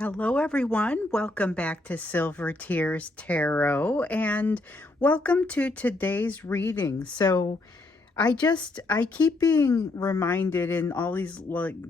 Hello, everyone. Welcome back to Silver Tears Tarot and welcome to today's reading. I keep being reminded in all these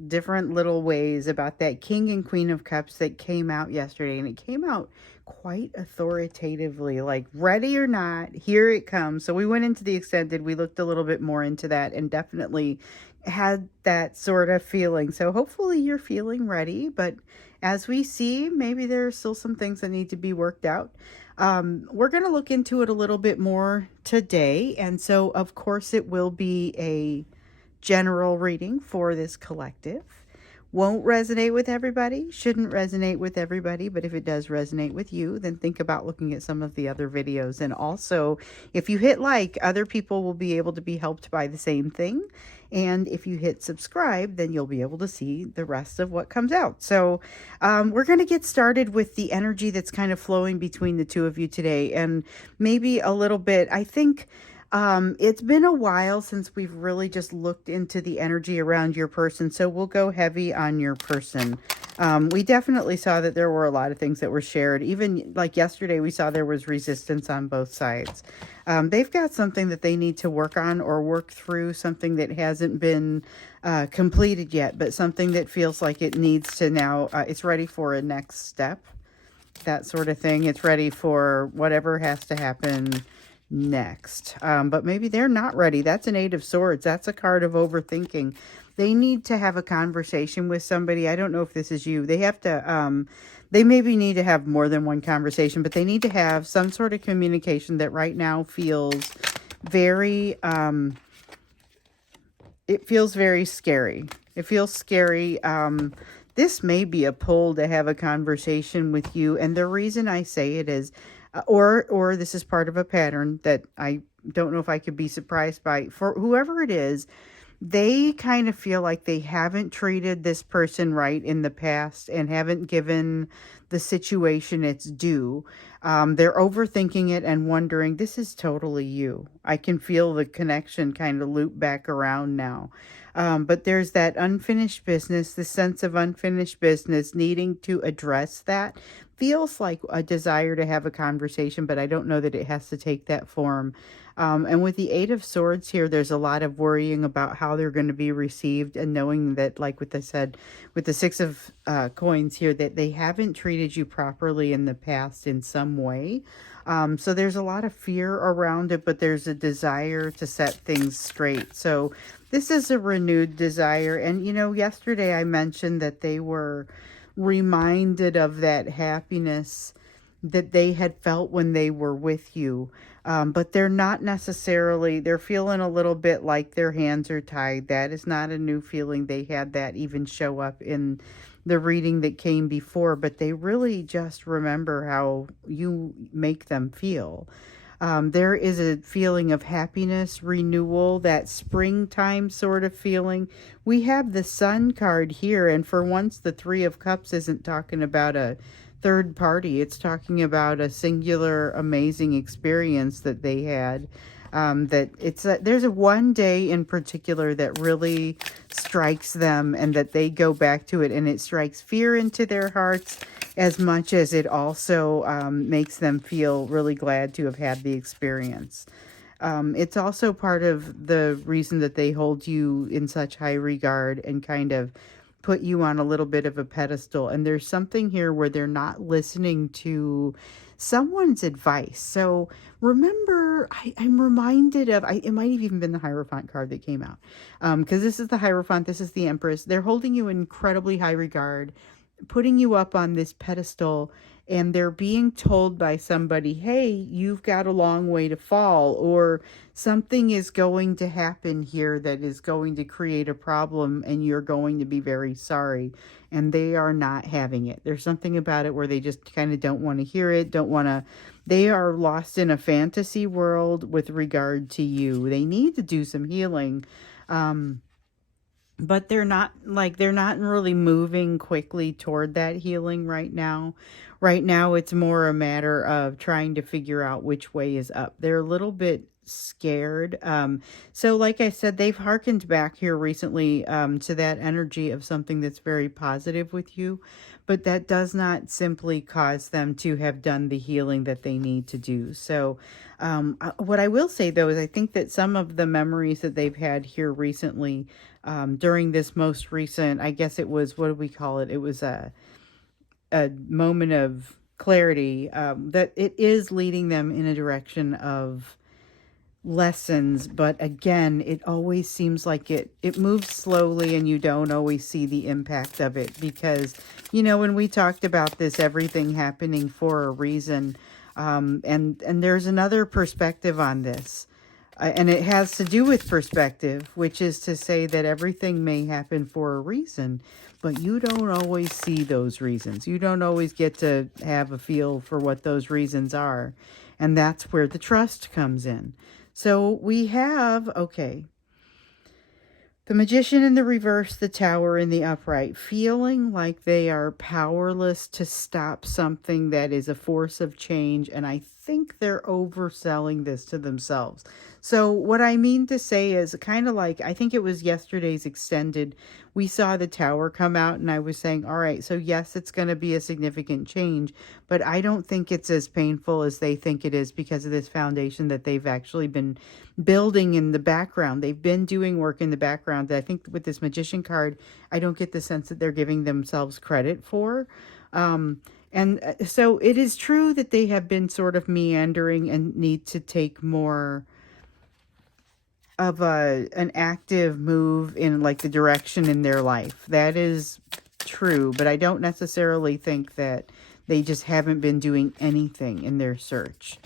different little ways about that King and Queen of Cups that came out yesterday, and it came out quite authoritatively, like ready or not, here it comes. So we went into the extended, we looked a little bit more into that and definitely had that sort of feeling. So hopefully you're feeling ready, but as we see, maybe there are still some things that need to be worked out. We're going to look into it a little bit more today. And so, of course, it will be a general reading for this collective. Won't resonate with everybody, shouldn't resonate with everybody, but if it does resonate with you, then think about looking at some of the other videos. And also, if you hit like, other people will be able to be helped by the same thing. And if you hit subscribe, then you'll be able to see the rest of what comes out. So we're going to get started with the energy that's kind of flowing between the two of you today. And maybe a little bit, I think it's been a while since we've really just looked into the energy around your person, so we'll go heavy on your person. We definitely saw that there were a lot of things that were shared. Even like yesterday, we saw there was resistance on both sides. They've got something that they need to work on or work through, something that hasn't been completed yet, but something that feels like it needs to now, it's ready for a next step, that sort of thing. It's ready for whatever has to happen next. But maybe they're not ready. That's an Eight of Swords. That's a card of overthinking. They need to have a conversation with somebody. I don't know if this is you. They have to, they maybe need to have more than one conversation, but they need to have some sort of communication that right now feels very, it feels very scary. It feels scary. This may be a pull to have a conversation with you. And the reason I say it is, or this is part of a pattern that I don't know if I could be surprised by. For whoever it is, they kind of feel like they haven't treated this person right in the past and haven't given the situation its due. They're overthinking it and wondering, this is totally you. I can feel the connection kind of loop back around now. But there's that unfinished business, the sense of unfinished business, needing to address that. Feels like a desire to have a conversation, but I don't know that it has to take that form. And with the Eight of Swords here, there's a lot of worrying about how they're going to be received, and knowing that, like what I said, with the Six of Coins here, that they haven't treated you properly in the past in some way. So there's a lot of fear around it, but there's a desire to set things straight. So this is a renewed desire. And, you know, yesterday I mentioned that they were reminded of that happiness that they had felt when they were with you. But they're not necessarily, they're feeling a little bit like their hands are tied. That is not a new feeling. They had that even show up in the reading that came before, but they really just remember how you make them feel. There is a feeling of happiness, renewal, that springtime sort of feeling. We have the Sun card here, and for once, the Three of Cups isn't talking about a third party. It's talking about a singular, amazing experience that they had. There's a one day in particular that really strikes them, and that they go back to it, and it strikes fear into their hearts as much as it also makes them feel really glad to have had the experience. It's also part of the reason that they hold you in such high regard and kind of put you on a little bit of a pedestal. And there's something here where they're not listening to someone's advice. So remember, I'm reminded of, it might have even been the Hierophant card that came out. Because this is the Hierophant, this is the Empress. They're holding you in incredibly high regard, putting you up on this pedestal, and they're being told by somebody, hey, you've got a long way to fall, or something is going to happen here that is going to create a problem, and you're going to be very sorry. And they are not having it. There's something about it where they just kind of don't want to hear it, they are lost in a fantasy world with regard to you. They need to do some healing. But they're not really moving quickly toward that healing right now. Right now, it's more a matter of trying to figure out which way is up. They're a little bit scared. So like I said, they've hearkened back here recently to that energy of something that's very positive with you, but that does not simply cause them to have done the healing that they need to do. So what I will say though is I think that some of the memories that they've had here recently, during this most recent, I guess it was, what do we call it? It was a moment of clarity, that it is leading them in a direction of lessons, but again, it always seems like it moves slowly and you don't always see the impact of it, because when we talked about this everything happening for a reason, and there's another perspective on this, and it has to do with perspective, which is to say that everything may happen for a reason, but you don't always see those reasons. You don't always get to have a feel for what those reasons are. And that's where the trust comes in. So we have, okay, the Magician in the reverse, the Tower in the upright, feeling like they are powerless to stop something that is a force of change. And I think they're overselling this to themselves. So what I mean to say is kind of like, I think it was yesterday's extended, we saw the Tower come out and I was saying, all right, so yes, it's going to be a significant change, but I don't think it's as painful as they think it is because of this foundation that they've actually been building in the background. They've been doing work in the background that I think with this Magician card, I don't get the sense that they're giving themselves credit for. And so it is true that they have been sort of meandering and need to take more of an active move in like the direction in their life. That is true, but I don't necessarily think that they just haven't been doing anything in their search.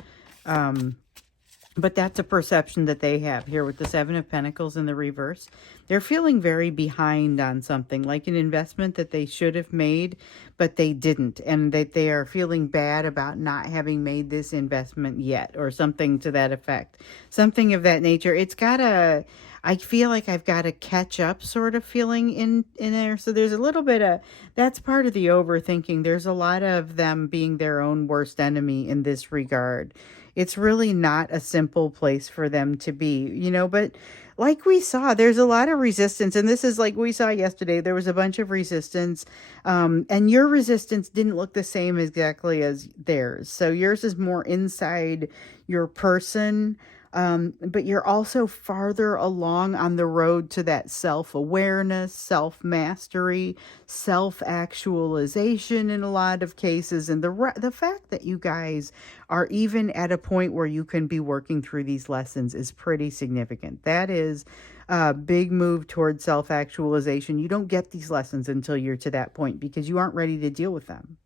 But that's a perception that they have here with the Seven of Pentacles in the reverse. They're feeling very behind on something, like an investment that they should have made, but they didn't. And that they are feeling bad about not having made this investment yet, or something to that effect. Something of that nature. It's got a, I feel like I've got a catch up sort of feeling in there. So there's a little bit of, that's part of the overthinking. There's a lot of them being their own worst enemy in this regard. It's really not a simple place for them to be, but like we saw, there's a lot of resistance. And this is like we saw yesterday, there was a bunch of resistance, and your resistance didn't look the same exactly as theirs. So yours is more inside your person, but you're also farther along on the road to that self-awareness, self-mastery, self-actualization in a lot of cases. And the fact that you guys are even at a point where you can be working through these lessons is pretty significant. That is a big move towards self-actualization. You don't get these lessons until you're to that point because you aren't ready to deal with them.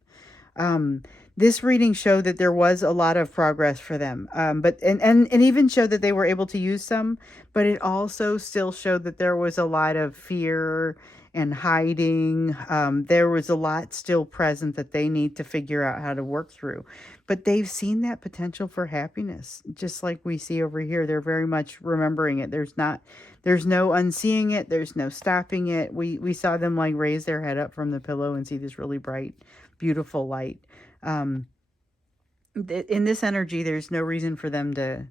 This reading showed that there was a lot of progress for them, but even showed that they were able to use some, but it also still showed that there was a lot of fear and hiding. There was a lot still present that they need to figure out how to work through. But they've seen that potential for happiness, just like we see over here. They're very much remembering it. There's no unseeing it. There's no stopping it. We saw them like raise their head up from the pillow and see this really bright, beautiful light. In this energy, there's no reason for them to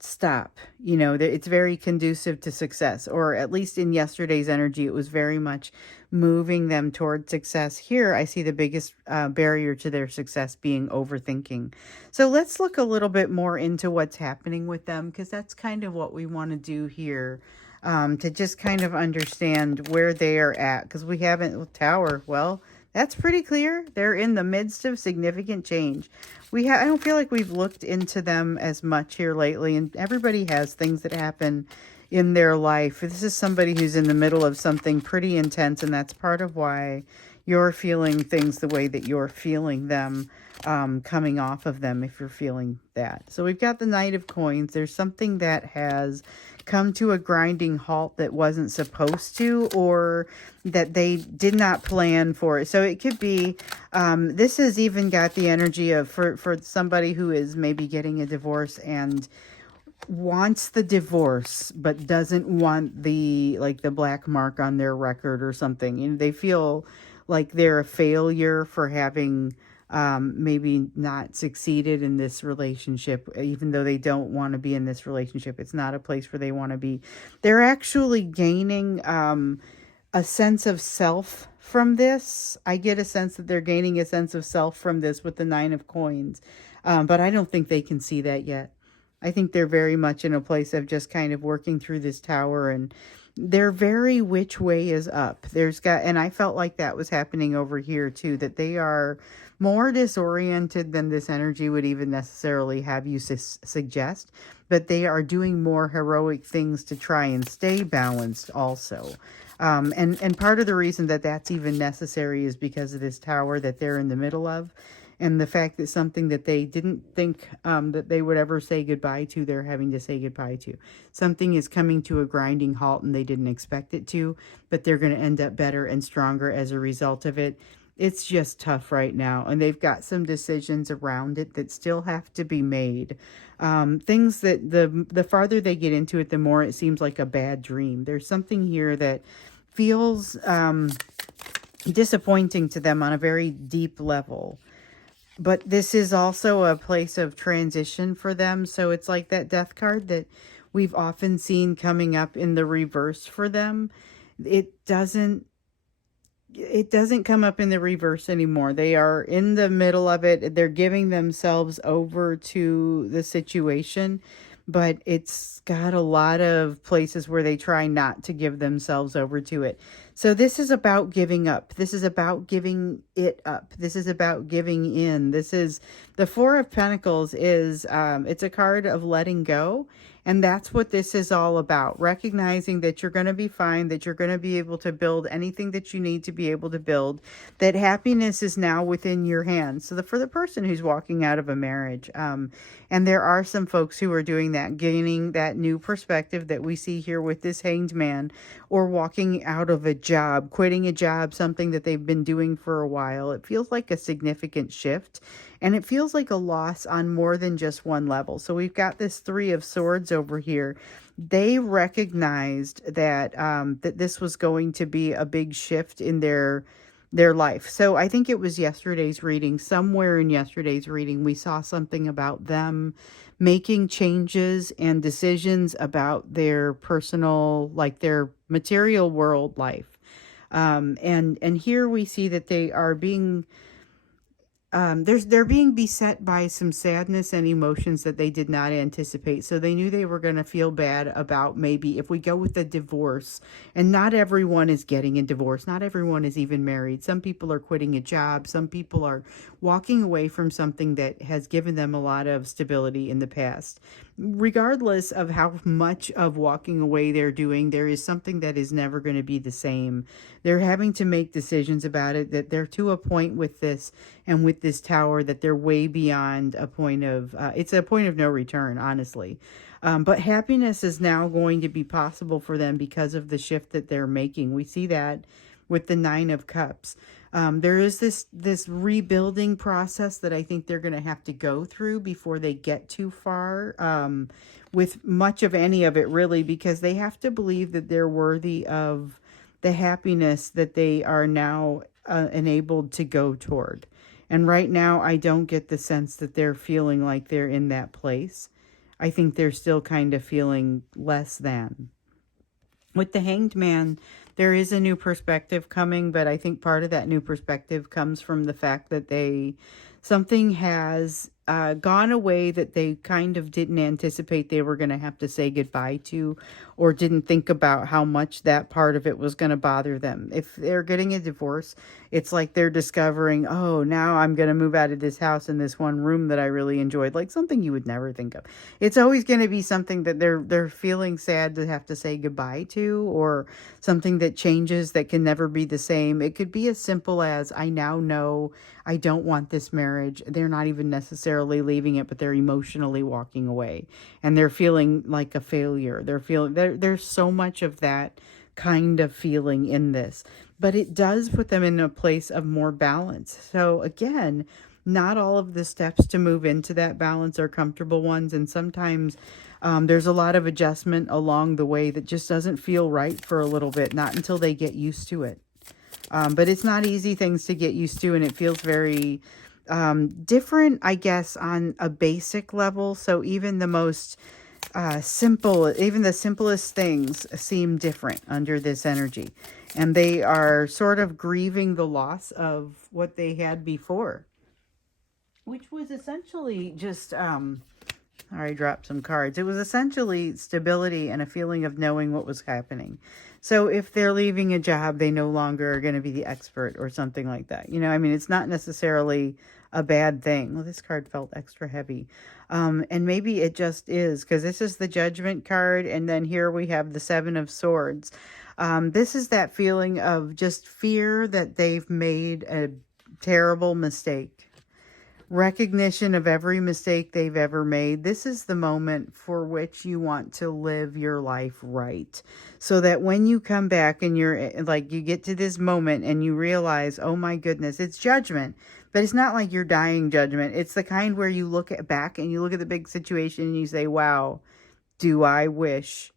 stop. It's very conducive to success, or at least in yesterday's energy, it was very much moving them toward success. Here, I see the biggest barrier to their success being overthinking. So let's look a little bit more into what's happening with them, because that's kind of what we want to do here, to just kind of understand where they are at, because we haven't, Tower, well, that's pretty clear. They're in the midst of significant change. I don't feel like we've looked into them as much here lately, and everybody has things that happen in their life. This is somebody who's in the middle of something pretty intense, and that's part of why you're feeling things the way that you're feeling them, coming off of them, if you're feeling that. So we've got the Knight of Coins. There's something that has come to a grinding halt that wasn't supposed to, or that they did not plan for it. So it could be, this has even got the energy of, for somebody who is maybe getting a divorce and wants the divorce, but doesn't want the black mark on their record or something. They feel like they're a failure for having maybe not succeeded in this relationship, even though they don't want to be in this relationship. It's not a place where they want to be. They're actually gaining a sense of self from this. I get a sense that they're gaining a sense of self from this with the Nine of Coins. But I don't think they can see that yet. I think they're very much in a place of just kind of working through this tower, and they're very which way is up. And I felt like that was happening over here too, that they are more disoriented than this energy would even necessarily have you suggest, but they are doing more heroic things to try and stay balanced also. And part of the reason that that's even necessary is because of this tower that they're in the middle of. And the fact that something that they didn't think that they would ever say goodbye to, they're having to say goodbye to. Something is coming to a grinding halt and they didn't expect it to, but they're going to end up better and stronger as a result of it. It's just tough right now. And they've got some decisions around it that still have to be made. Things that the farther they get into it, the more it seems like a bad dream. There's something here that feels disappointing to them on a very deep level. But this is also a place of transition for them. So it's like that death card that we've often seen coming up in the reverse for them. It doesn't come up in the reverse anymore. They are in the middle of it. They're giving themselves over to the situation, but it's got a lot of places where they try not to give themselves over to it. So this is about giving up. This is about giving it up. This is about giving in. This is the Four of Pentacles is, it's a card of letting go. And that's what this is all about. Recognizing that you're going to be fine, that you're going to be able to build anything that you need to be able to build, that happiness is now within your hands. So for the person who's walking out of a marriage, and there are some folks who are doing that, gaining that new perspective that we see here with this Hanged Man, or walking out of a job, quitting a job, something that they've been doing for a while. It feels like a significant shift. And it feels like a loss on more than just one level. So we've got this Three of Swords over here. They recognized that that this was going to be a big shift in their life. So I think it was yesterday's reading. Somewhere in yesterday's reading, we saw something about them making changes and decisions about their personal, like their material world life. And here we see that they are being... they're being beset by some sadness and emotions that they did not anticipate. So they knew they were going to feel bad about maybe if we go with a divorce, and not everyone is getting a divorce. Not everyone is even married. Some people are quitting a job. Some people are walking away from something that has given them a lot of stability in the past. Regardless of how much of walking away they're doing, there is something that is never going to be the same. They're having to make decisions about it, that they're to a point with this and with this tower that they're way beyond a point of, it's a point of no return, honestly. But happiness is now going to be possible for them because of the shift that they're making. We see that with the Nine of Cups. There is this rebuilding process that I think they're going to have to go through before they get too far, with much of any of it, really, because they have to believe that they're worthy of the happiness that they are now enabled to go toward. And right now, I don't get the sense that they're feeling like they're in that place. I think they're still kind of feeling less than. With the Hanged Man, there is a new perspective coming, but I think part of that new perspective comes from the fact that something has gone away that they kind of didn't anticipate they were going to have to say goodbye to, or didn't think about how much that part of it was going to bother them. If they're getting a divorce, it's like they're discovering, oh, now I'm going to move out of this house in this one room that I really enjoyed, like something you would never think of. It's always going to be something that they're feeling sad to have to say goodbye to, or something that changes that can never be the same. It could be as simple as, I now know I don't want this marriage. They're not even necessarily leaving it, but they're emotionally walking away, and they're feeling like a failure. They're feeling there's so much of that kind of feeling in this, but it does put them in a place of more balance. So again, not all of the steps to move into that balance are comfortable ones, and sometimes there's a lot of adjustment along the way that just doesn't feel right for a little bit, not until they get used to it. But it's not easy things to get used to, and it feels very different, I guess, on a basic level. So even the most simple, even the simplest things seem different under this energy. And they are sort of grieving the loss of what they had before, which was essentially just, I dropped some cards. It was essentially stability and a feeling of knowing what was happening. So if they're leaving a job, they no longer are going to be the expert or something like that. You know, I mean, it's not necessarily a bad thing. Well, this card felt extra heavy. And maybe it just is, because this is the Judgment card. And then here we have the Seven of Swords. This is that feeling of just fear that they've made a terrible mistake. Recognition of every mistake they've ever made. This is the moment for which you want to live your life right. So that when you come back and you're like, you get to this moment and you realize, oh my goodness, it's judgment. But it's not like you're dying judgment. It's the kind where you look back and you look at the big situation and you say, wow, do I wish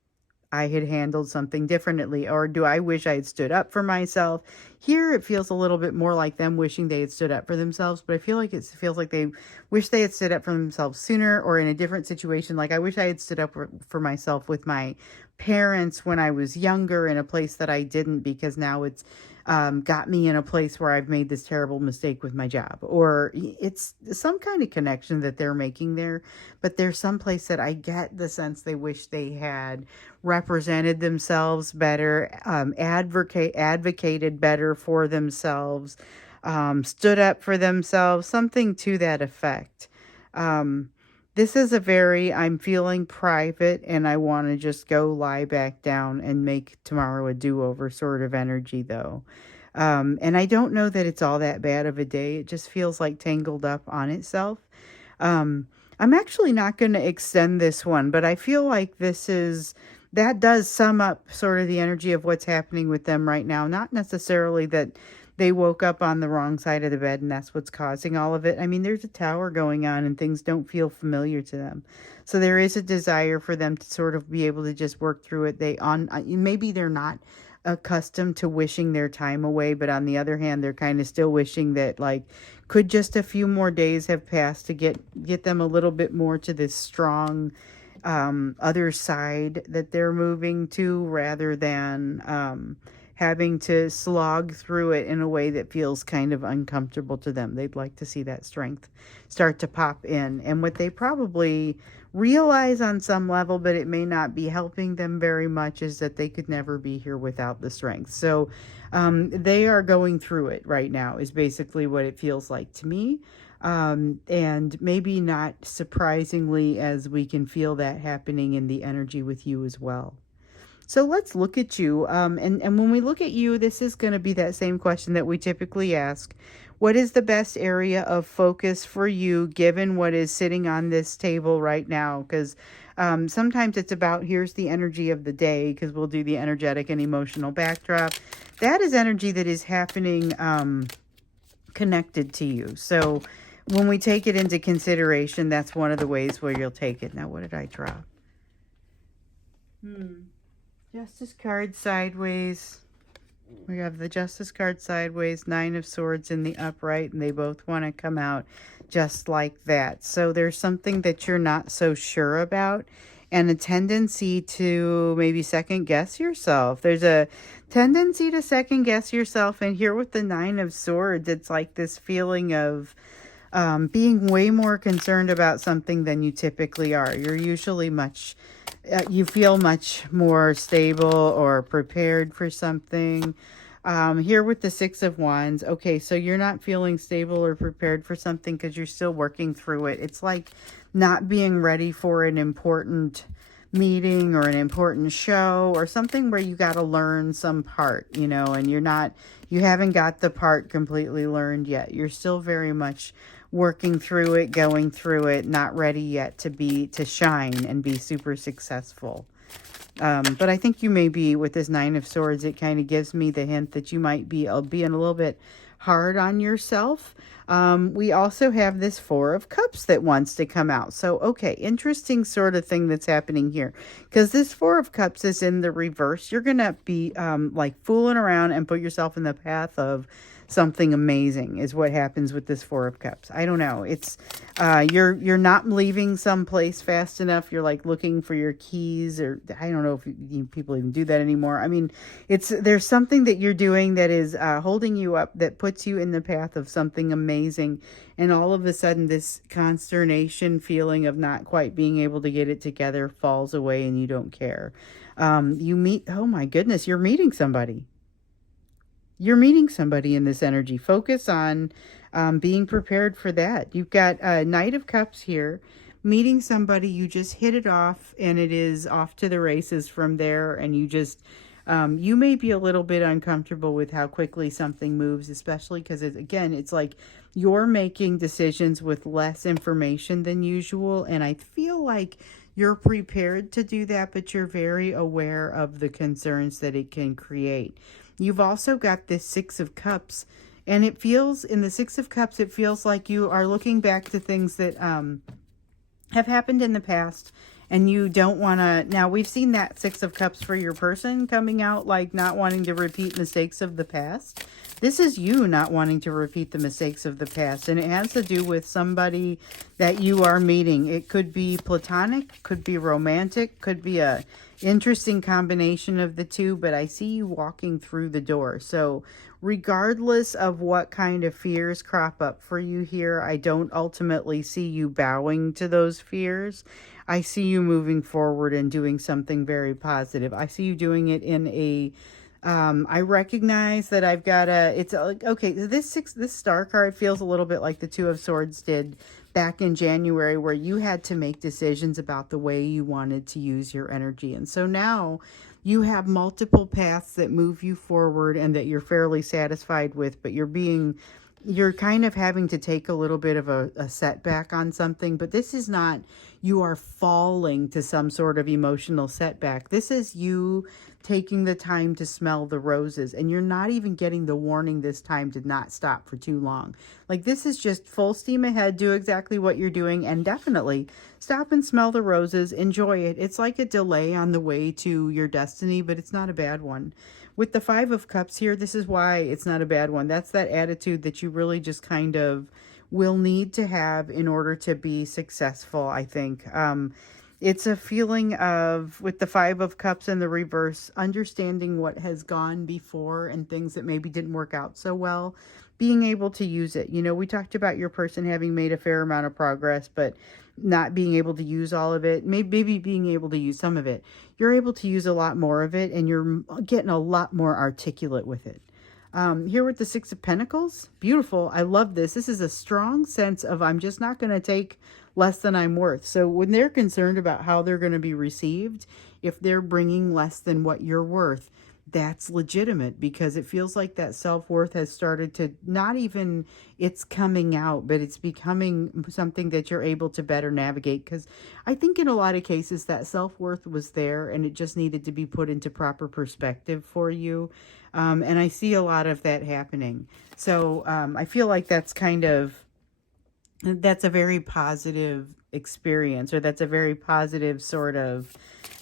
I had handled something differently, or do I wish I had stood up for myself? Here it feels a little bit more like them wishing they had stood up for themselves, but I feel like it feels like they wish they had stood up for themselves sooner, or in a different situation. Like, I wish I had stood up for myself with my parents when I was younger in a place that I didn't, because now it's got me in a place where I've made this terrible mistake with my job, or it's some kind of connection that they're making there. But there's some place that I get the sense they wish they had represented themselves better, advocated better for themselves, stood up for themselves, something to that effect. This is a very, I'm feeling private and I want to just go lie back down and make tomorrow a do-over sort of energy, though. And I don't know that it's all that bad of a day. It just feels like tangled up on itself. I'm actually not going to extend this one, but I feel like that does sum up sort of the energy of what's happening with them right now. Not necessarily that they woke up on the wrong side of the bed and that's what's causing all of it. I mean, there's a tower going on and things don't feel familiar to them. So there is a desire for them to sort of be able to just work through it. Maybe they're not accustomed to wishing their time away, but on the other hand, they're kind of still wishing that, like, could just a few more days have passed to get them a little bit more to this strong other side that they're moving to, rather than having to slog through it in a way that feels kind of uncomfortable to them. They'd like to see that strength start to pop in. And what they probably realize on some level, but it may not be helping them very much, is that they could never be here without the strength. So they are going through it right now, is basically what it feels like to me. And maybe not surprisingly, as we can feel that happening in the energy with you as well. So let's look at you. And when we look at you, this is going to be that same question that we typically ask. What is the best area of focus for you, given what is sitting on this table right now? Because sometimes it's about, here's the energy of the day, because we'll do the energetic and emotional backdrop. That is energy that is happening connected to you. So when we take it into consideration, that's one of the ways where you'll take it. Now, what did I draw? Justice card sideways. We have the Justice card sideways, Nine of Swords in the upright, and they both want to come out just like that. So there's something that you're not so sure about, and a tendency to maybe second guess yourself. There's a tendency to second guess yourself, and here with the Nine of Swords, it's like this feeling of being way more concerned about something than you typically are. You're usually you feel much more stable or prepared for something. Here with the Six of Wands, okay, so you're not feeling stable or prepared for something because you're still working through it. It's like not being ready for an important meeting or an important show or something where you got to learn some part, and you haven't got the part completely learned yet. You're still very much working through it, going through it, not ready yet to shine and be super successful. But I think you may be, with this Nine of Swords, it kind of gives me the hint that you might be being a little bit hard on yourself. We also have this Four of Cups that wants to come out. So, okay, interesting sort of thing that's happening here. Because this Four of Cups is in the reverse. You're going to be like fooling around and put yourself in the path of something amazing is what happens with this Four of Cups. I don't know. It's you're not leaving some place fast enough. You're like looking for your keys, or I don't know if people even do that anymore. I mean, there's something that you're doing that is holding you up, that puts you in the path of something amazing, and all of a sudden this consternation feeling of not quite being able to get it together falls away, and you don't care. You meet, oh my goodness, you're meeting somebody. You're meeting somebody in this energy. Focus on being prepared for that. You've got a Knight of Cups here. Meeting somebody, you just hit it off, and it is off to the races from there. And you just, you may be a little bit uncomfortable with how quickly something moves, especially because, again, it's like you're making decisions with less information than usual. And I feel like you're prepared to do that, but you're very aware of the concerns that it can create. You've also got this Six of Cups, and it feels, in the Six of Cups, it feels like you are looking back to things that have happened in the past, and you don't want to. Now, we've seen that Six of Cups for your person coming out, like not wanting to repeat mistakes of the past. This is you not wanting to repeat the mistakes of the past, and it has to do with somebody that you are meeting. It could be platonic, could be romantic, could be a interesting combination of the two, but I see you walking through the door. So regardless of what kind of fears crop up for you here, I don't ultimately see you bowing to those fears. I see you moving forward and doing something very positive. I see you doing it in a I recognize that I've got okay, this star card feels a little bit like the Two of Swords did back in January, where you had to make decisions about the way you wanted to use your energy. And so now you have multiple paths that move you forward and that you're fairly satisfied with, but you're kind of having to take a little bit of a setback on something. But this is not you are falling to some sort of emotional setback. This is you taking the time to smell the roses, and you're not even getting the warning this time to not stop for too long. Like, this is just full steam ahead, do exactly what you're doing, and definitely stop and smell the roses, enjoy it. It's like a delay on the way to your destiny, but it's not a bad one. With the Five of Cups here, this is why it's not a bad one. That's that attitude that you really just kind of will need to have in order to be successful, I think. It's a feeling of, with the Five of Cups in the reverse, understanding what has gone before and things that maybe didn't work out so well, being able to use it. You know, we talked about your person having made a fair amount of progress, but not being able to use all of it, maybe being able to use some of it. You're able to use a lot more of it, and you're getting a lot more articulate with it. Here with the Six of Pentacles, beautiful. I love this. This is a strong sense of, I'm just not going to take less than I'm worth. So when they're concerned about how they're going to be received, if they're bringing less than what you're worth, that's legitimate, because it feels like that self-worth has started to, not even it's coming out, but it's becoming something that you're able to better navigate. Because I think in a lot of cases that self-worth was there, and it just needed to be put into proper perspective for you. And I see a lot of that happening. So I feel like that's a very positive experience, or that's a very positive sort of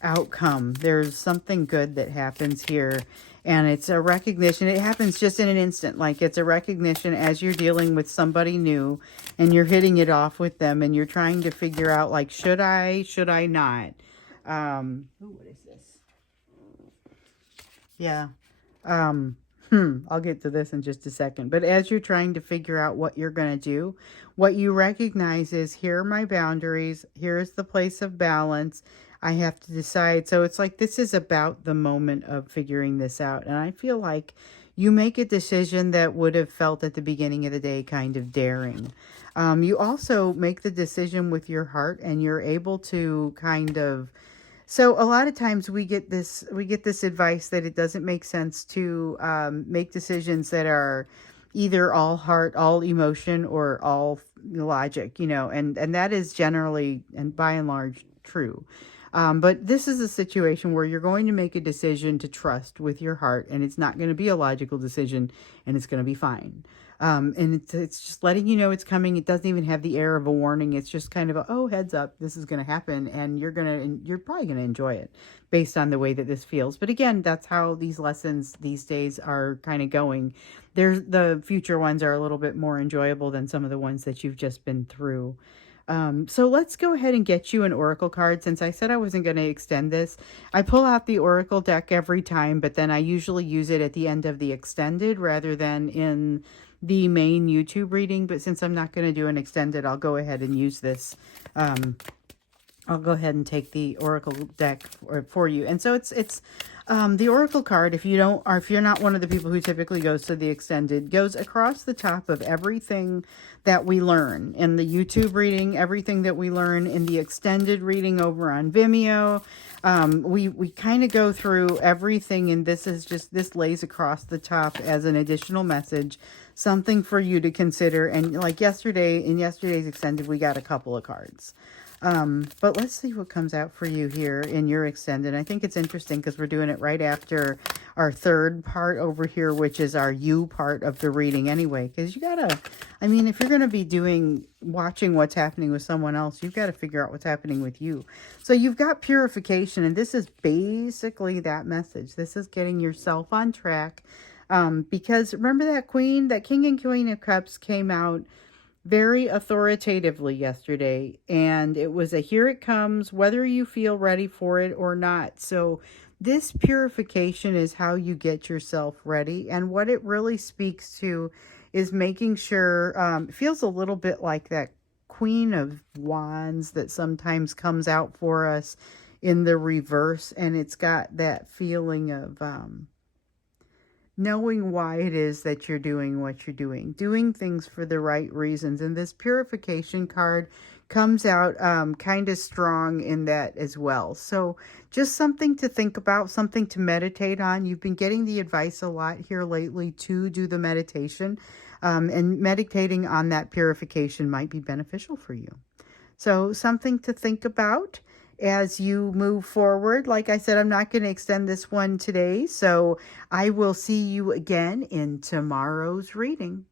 outcome. There's something good that happens here, and it's a recognition. It happens just in an instant. Like, it's a recognition as you're dealing with somebody new and you're hitting it off with them, and you're trying to figure out, like, should I not? What is this? Yeah. I'll get to this in just a second. But as you're trying to figure out what you're going to do, what you recognize is, here are my boundaries. Here is the place of balance. I have to decide. So it's like, this is about the moment of figuring this out. And I feel like you make a decision that would have felt at the beginning of the day kind of daring. You also make the decision with your heart, and you're able to kind of, so a lot of times we get this advice that it doesn't make sense to make decisions that are either all heart, all emotion, or all logic, you know, and that is generally, and by and large, true. But this is a situation where you're going to make a decision to trust with your heart, and it's not going to be a logical decision, and it's going to be fine. And it's just letting you know it's coming. It doesn't even have the air of a warning. It's just kind of a, oh, heads up, this is going to happen, and you're probably going to enjoy it based on the way that this feels. But again, that's how these lessons these days are kind of going. The future ones are a little bit more enjoyable than some of the ones that you've just been through. So let's go ahead and get you an oracle card. Since I said I wasn't going to extend this, I pull out the oracle deck every time, but then I usually use it at the end of the extended rather than in the main YouTube reading. But since I'm not going to do an extended, I'll go ahead and use this. I'll go ahead and take the oracle deck for you. And so it's the oracle card, if you're not one of the people who typically goes to the extended, goes across the top of everything that we learn in the YouTube reading, everything that we learn in the extended reading over on Vimeo. We kind of go through everything, and this lays across the top as an additional message, something for you to consider. And like in yesterday's extended, we got a couple of cards. But let's see what comes out for you here in your extended. I think it's interesting because we're doing it right after our third part over here, which is our you part of the reading anyway. Because you gotta, I mean, if you're going to be watching what's happening with someone else, you've got to figure out what's happening with you. So you've got purification, and this is basically that message. This is getting yourself on track. Because remember that King and Queen of Cups came out very authoritatively yesterday, and it was a here it comes, whether you feel ready for it or not. So this purification is how you get yourself ready, and what it really speaks to is making sure, it feels a little bit like that Queen of Wands that sometimes comes out for us in the reverse, and it's got that feeling of knowing why it is that you're doing what you're doing things for the right reasons. And this purification card comes out kind of strong in that as well. So just something to think about, something to meditate on. You've been getting the advice a lot here lately to do the meditation, and meditating on that purification might be beneficial for you. So something to think about as you move forward. Like I said, I'm not going to extend this one today, so I will see you again in tomorrow's reading.